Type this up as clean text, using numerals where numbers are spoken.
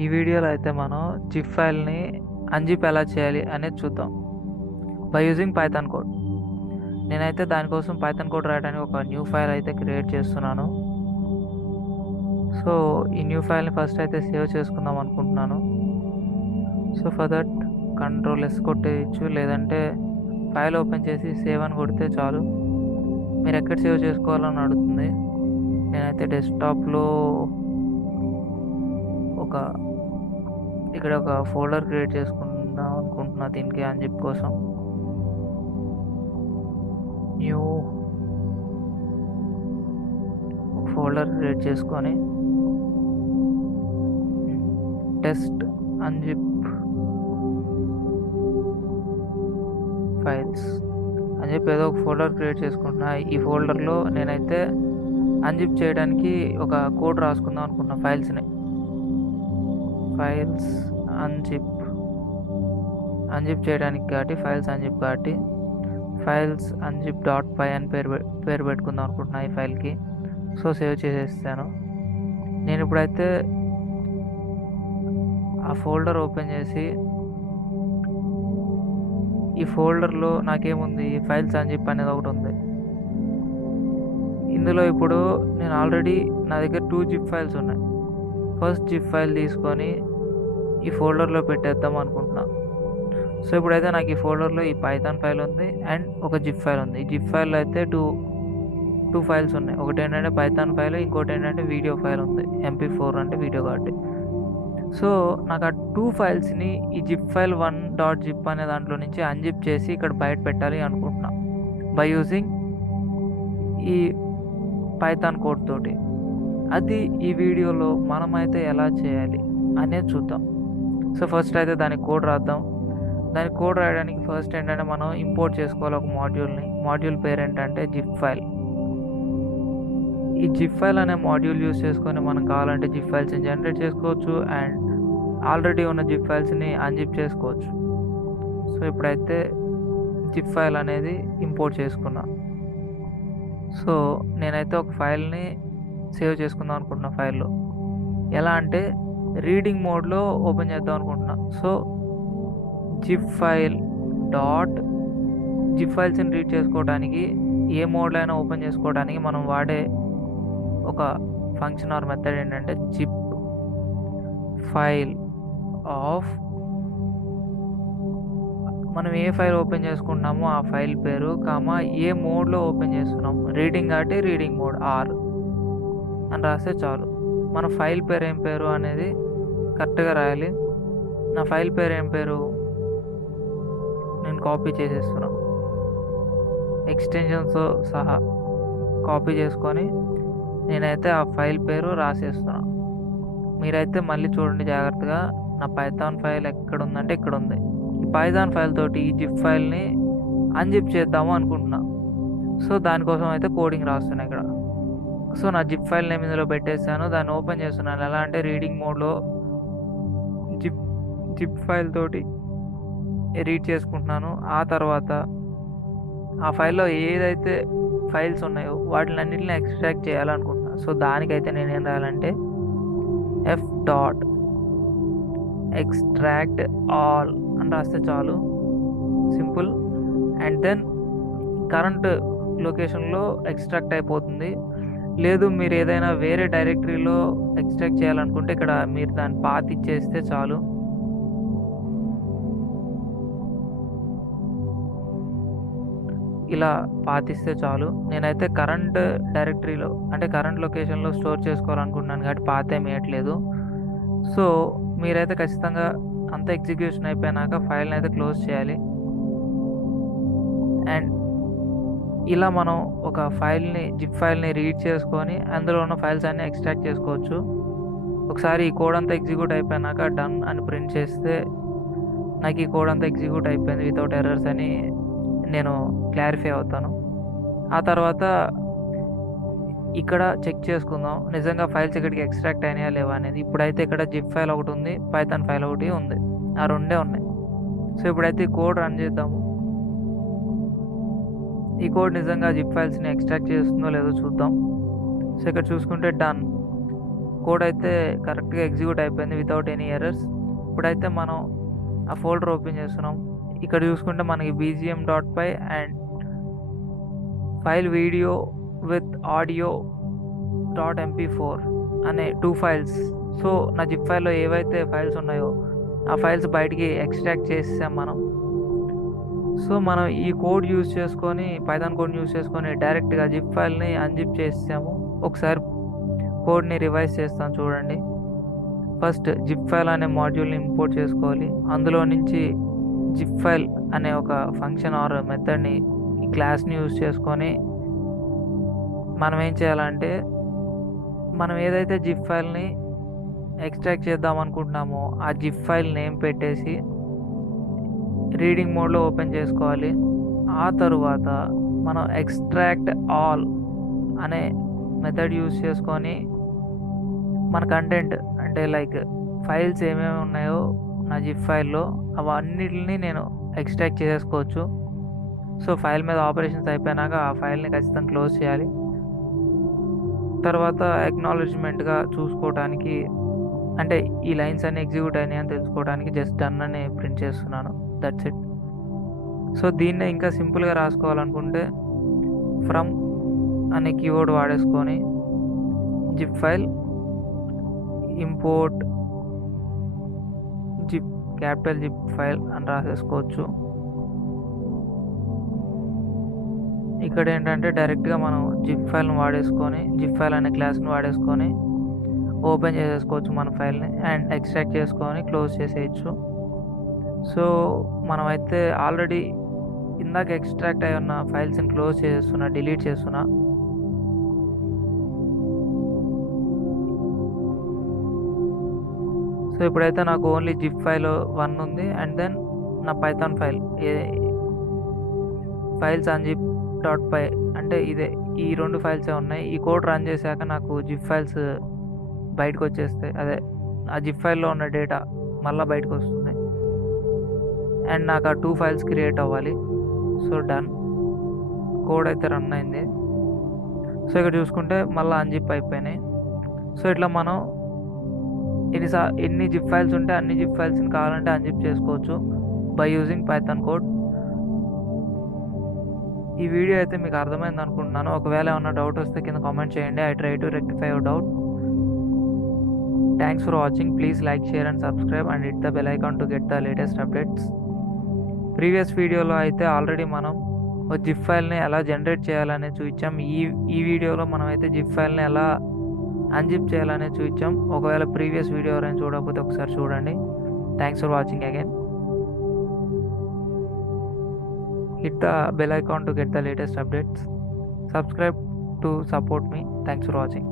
ఈ వీడియోలో అయితే మనం జిప్ ఫైల్ని అన్జిప్ ఎలా చేయాలి అనేది చూద్దాం బై యూజింగ్ పైథాన్ కోడ్. నేనైతే దానికోసం పైథాన్ కోడ్ రాయడానికి ఒక న్యూ ఫైల్ అయితే క్రియేట్ చేస్తున్నాను. సో ఈ న్యూ ఫైల్ని ఫస్ట్ అయితే సేవ్ చేసుకుందాం అనుకుంటున్నాను. So for that control S కొట్టేయచ్చు, లేదంటే ఫైల్ ఓపెన్ చేసి సేవ్ అని కొడితే చాలు. మీరు ఎక్కడ సేవ్ చేసుకోవాలని అడుగుతుంది. నేనైతే డెస్క్టాప్లో ఇక్కడ ఒక ఫోల్డర్ క్రియేట్ చేసుకుందాం అనుకుంటున్నా దీనికి అన్జిప్ కోసం. న్యూ ఫోల్డర్ క్రియేట్ చేసుకొని టెస్ట్ అన్జిప్ ఫైల్స్ అని చెప్పి ఏదో ఒక ఫోల్డర్ క్రియేట్ చేసుకుంటున్నా. ఈ ఫోల్డర్లో నేనైతే అన్జిప్ చేయడానికి ఒక కోడ్ రాసుకుందాం అనుకున్నా. ఫైల్స్ అన్జిప్ చేయడానికి కాబట్టి ఫైల్స్ అన్జిప్ కాబట్టి ఫైల్స్ అన్జిప్ .py అని పేరు పెట్టుకుందాం అనుకుంటున్నా ఈ ఫైల్కి. సో సేవ్ చేసేస్తాను. నేను ఇప్పుడైతే ఆ ఫోల్డర్ ఓపెన్ చేసి ఈ ఫోల్డర్లో నాకేముంది, ఫైల్స్ అన్జిప్ అనేది ఒకటి ఉంది. ఇందులో ఇప్పుడు నేను ఆల్రెడీ నా దగ్గర 2 జిప్ ఫైల్స్ ఉన్నాయి. ఫస్ట్ జిప్ ఫైల్ తీసుకొని ఈ ఫోల్డర్లో పెట్టేద్దాం అనుకుంటున్నా. సో ఇప్పుడైతే నాకు ఈ ఫోల్డర్లో ఈ పైథాన్ ఫైల్ ఉంది అండ్ ఒక జిప్ ఫైల్ ఉంది. ఈ జిప్ ఫైల్లో అయితే టూ ఫైల్స్ ఉన్నాయి. ఒకటి ఏంటంటే పైథాన్ ఫైల్, ఇంకోటి ఏంటంటే వీడియో ఫైల్ ఉంది. MP4 అంటే వీడియో కాబట్టి. సో నాకు ఆ 2 ఫైల్స్ని ఈ zipfile1.zip అనే దాంట్లో నుంచి అన్జిప్ చేసి ఇక్కడ బయట పెట్టాలి అనుకుంటున్నా బై యూజింగ్ ఈ పైథాన్ కోడ్ తోటి. అది ఈ వీడియోలో మనమైతే ఎలా చేయాలి అనేది చూద్దాం. సో ఫస్ట్ అయితే దానికి కోడ్ రాద్దాం. దానికి కోడ్ రాయడానికి ఫస్ట్ ఏంటంటే మనం ఇంపోర్ట్ చేసుకోవాలి ఒక మాడ్యూల్ని. మాడ్యూల్ పేరు ఏంటంటే ZipFile. ఈ ZipFile అనే మాడ్యూల్ యూస్ చేసుకొని మనం కావాలంటే జిప్ ఫైల్స్ని జనరేట్ చేసుకోవచ్చు అండ్ ఆల్రెడీ ఉన్న జిప్ ఫైల్స్ని అన్జిప్ చేసుకోవచ్చు. సో ఇప్పుడైతే ZipFile అనేది ఇంపోర్ట్ చేసుకున్నా. సో నేనైతే ఒక ఫైల్ని సేవ్ చేసుకుందాం అనుకుంటున్నా. ఫైల్లో ఎలా అంటే రీడింగ్ మోడ్లో ఓపెన్ చేద్దాం అనుకుంటున్నా. సో జిప్ ఫైల్స్ని రీడ్ చేసుకోవడానికి, ఏ మోడ్లో అయినా ఓపెన్ చేసుకోవడానికి మనం వాడే ఒక ఫంక్షన్ ఆర్ మెథడ్ ఏంటంటే జిప్ ఫైల్ ఆఫ్, మనం ఏ ఫైల్ ఓపెన్ చేసుకుంటున్నామో ఆ ఫైల్ పేరు కామా ఏ మోడ్లో ఓపెన్ చేస్తున్నాము. రీడింగ్ కాబట్టి రీడింగ్ మోడ్ R అని రాస్తే చాలు. మన ఫైల్ పేరు ఏం పేరు అనేది కరెక్ట్గా రాయాలి. నా ఫైల్ పేరు ఏం పేరు నేను కాపీ చేసేస్తున్నా, ఎక్స్టెన్షన్స్తో సహా కాపీ చేసుకొని నేనైతే ఆ ఫైల్ పేరు రాసేస్తున్నా. మీరైతే మళ్ళీ చూడండి జాగ్రత్తగా. నా పైథాన్ ఫైల్ ఎక్కడ ఉందంటే ఇక్కడ ఉంది. ఈ పైథాన్ ఫైల్ తోటి ఈ జిప్ ఫైల్ని అన్జిప్ చేద్దాము అనుకుంటున్నా. సో దానికోసం అయితే కోడింగ్ రాస్తున్నా ఇక్కడ. సో నా జిప్ ఫైల్ నేమ్ ఇందులో పెట్టేస్తాను. దాన్ని ఓపెన్ చేస్తున్నాను. ఎలా అంటే రీడింగ్ మోడ్లో జిప్ ఫైల్ తోటి రీడ్ చేసుకుంటున్నాను. ఆ తర్వాత ఆ ఫైల్లో ఏదైతే ఫైల్స్ ఉన్నాయో వాటిని అన్నింటిని ఎక్స్ట్రాక్ట్ చేయాలనుకుంటున్నాను. సో దానికైతే నేనేం రాయాలంటే f.extractall అని రాస్తే చాలు, సింపుల్. అండ్ దెన్ కరెంట్ లొకేషన్లో ఎక్స్ట్రాక్ట్ అయిపోతుంది. లేదు మీరు ఏదైనా వేరే డైరెక్టరీలో ఎక్స్ట్రాక్ట్ చేయాలనుకుంటే ఇక్కడ మీరు దాన్ని పాత్ ఇచ్చేస్తే చాలు. ఇలా పాతిస్తే చాలు. నేనైతే కరెంట్ డైరెక్టరీలో అంటే కరెంట్ లొకేషన్లో స్టోర్ చేసుకోవాలనుకుంటున్నాను కాబట్టి పాత్ ఏమి వేయట్లేదు. సో మీరైతే ఖచ్చితంగా అంత ఎగ్జిక్యూషన్ అయిపోయినాక ఫైల్ని అయితే క్లోజ్ చేయాలి. అండ్ ఇలా మనం ఒక జిప్ ఫైల్ని రీడ్ చేసుకొని అందులో ఉన్న ఫైల్స్ అన్ని ఎక్స్ట్రాక్ట్ చేసుకోవచ్చు. ఒకసారి ఈ కోడ్ అంతా ఎగ్జిక్యూట్ అయిపోయినాక డన్ అని ప్రింట్ చేస్తే నాకు ఈ కోడ్ అంతా ఎగ్జిక్యూట్ అయిపోయింది వితౌట్ ఎర్రర్స్ అని నేను క్లారిఫై అవుతాను. ఆ తర్వాత ఇక్కడ చెక్ చేసుకుందాం నిజంగా ఫైల్స్ ఇక్కడికి ఎక్స్ట్రాక్ట్ అయినాయా లేవా అనేది. ఇప్పుడైతే ఇక్కడ జిప్ ఫైల్ ఒకటి ఉంది, పైథాన్ ఫైల్ ఒకటి ఉంది, ఆ రెండే ఉన్నాయి. సో ఇప్పుడైతే ఈ కోడ్ రన్ చేద్దాము. ఈ కోడ్ నిజంగా జిప్ ఫైల్స్ని ఎక్స్ట్రాక్ట్ చేస్తుందో లేదో చూద్దాం. సో ఇక్కడ చూసుకుంటే డన్. కోడ్ అయితే కరెక్ట్గా ఎగ్జిక్యూట్ అయిపోయింది వితౌట్ ఎనీ ఎర్రర్స్. ఇప్పుడైతే మనం ఆ ఫోల్డర్ ఓపెన్ చేస్తున్నాం. ఇక్కడ చూసుకుంటే మనకి bgm.py and file video with audio .mp4 అనే 2 ఫైల్స్. సో నా జిప్ ఫైల్లో ఏవైతే ఫైల్స్ ఉన్నాయో ఆ ఫైల్స్ బయటికి ఎక్స్ట్రాక్ట్ చేసాం మనం. సో మనం ఈ కోడ్ యూజ్ చేసుకొని, పైథాన్ కోడ్ యూజ్ చేసుకొని డైరెక్ట్గా జిప్ ఫైల్ని అన్జిప్ చేసాము. ఒకసారి కోడ్ని రివైజ్ చేస్తాను చూడండి. ఫస్ట్ జిప్ ఫైల్ అనే మాడ్యూల్ని ఇంపోర్ట్ చేసుకోవాలి. అందులో నుంచి జిప్ ఫైల్ అనే ఒక ఫంక్షన్ ఆర్ మెథడ్ని, ఈ క్లాస్ని యూజ్ చేసుకొని మనం ఏం చేయాలంటే, మనం ఏదైతే జిప్ ఫైల్ని ఎక్స్ట్రాక్ట్ చేద్దాం అనుకుంటున్నామో ఆ జిప్ ఫైల్ నేమ్ పెట్టేసి రీడింగ్ మోడ్లో ఓపెన్ చేసుకోవాలి. ఆ తరువాత మనం ఎక్స్ట్రాక్ట్ ఆల్ అనే మెథడ్ యూజ్ చేసుకొని మన కంటెంట్ అంటే లైక్ ఫైల్స్ ఏమేమి ఉన్నాయో నా జిప్ ఫైల్లో అవన్నిటిని నేను ఎక్స్ట్రాక్ట్ చేసేసుకోవచ్చు. సో ఫైల్ మీద ఆపరేషన్స్ అయిపోయినాక ఆ ఫైల్ని ఖచ్చితంగా క్లోజ్ చేయాలి. తర్వాత అక్నాలెడ్జ్మెంట్గా చూసుకోవడానికి, అంటే ఈ లైన్స్ అన్ని ఎగ్జిక్యూట్ అయినాయి అని తెలుసుకోవడానికి జస్ట్ డన్ అని ప్రింట్ చేస్తున్నాను. That's it. సో దీన్నే ఇంకా సింపుల్గా రాసుకోవాలనుకుంటే ఫ్రమ్ అనే కీవర్డ్ వాడేసుకొని zip file import zip capital zip file అని రాసేసుకోవచ్చు. ఇక్కడ ఏంటంటే డైరెక్ట్గా మనం జిప్ ఫైల్ని వాడేసుకొని, జిప్ ఫైల్ అనే క్లాస్ని వాడేసుకొని ఓపెన్ చేసేసుకోవచ్చు మన ఫైల్ని అండ్ ఎక్స్ట్రాక్ట్ చేసుకొని క్లోజ్ చేసేయచ్చు. సో మనమైతే ఆల్రెడీ ఇందాక ఎక్స్ట్రాక్ట్ అయి ఉన్న ఫైల్స్ని క్లోజ్ చేస్తున్నా, డిలీట్ చేస్తున్నా. సో ఇప్పుడైతే నాకు ఓన్లీ జిప్ ఫైల్ 1 ఉంది అండ్ దెన్ నా పైథాన్ ఫైల్ ఫైల్స్ unzip.py అంటే ఇదే, ఈ 2 ఫైల్సే ఉన్నాయి. ఈ కోడ్ రన్ చేశాక నాకు జిప్ ఫైల్స్ బయటకు వచ్చేస్తాయి. అదే ఆ జిప్ ఫైల్లో ఉన్న డేటా మళ్ళీ బయటకు వస్తుంది అండ్ నాకు ఆ 2 ఫైల్స్ క్రియేట్ అవ్వాలి. సో డన్, కోడ్ అయితే రన్ అయింది. సో ఇక్కడ చూసుకుంటే మళ్ళీ అన్జిప్ అయిపోయినాయి. సో ఇట్లా మనం ఎన్ని జిప్ ఫైల్స్ ఉంటే అన్ని జిప్ ఫైల్స్ని కావాలంటే అన్జిప్ చేసుకోవచ్చు బై యూజింగ్ పైథాన్ కోడ్. ఈ వీడియో అయితే మీకు అర్థమైంది అనుకుంటున్నాను. ఒకవేళ ఏమన్నా డౌట్ వస్తే కింద కామెంట్ చేయండి. I try to rectify your doubt. Thanks for watching. Please like, share and subscribe and hit the bell icon to get the latest updates. Previous వీడియోలో అయితే ఆల్రెడీ మనం ఒక జిప్ ఫైల్ని ఎలా జనరేట్ చేయాలని చూపించాం. ఈ వీడియోలో మనం అయితే జిప్ ఫైల్ని ఎలా అన్జిప్ చేయాలని చూపించాం. ఒకవేళ ప్రీవియస్ వీడియో ఎవరైనా చూడకపోతే ఒకసారి చూడండి. Thanks for watching again. Hit the bell icon to get the latest updates. Subscribe to support me. Thanks for watching.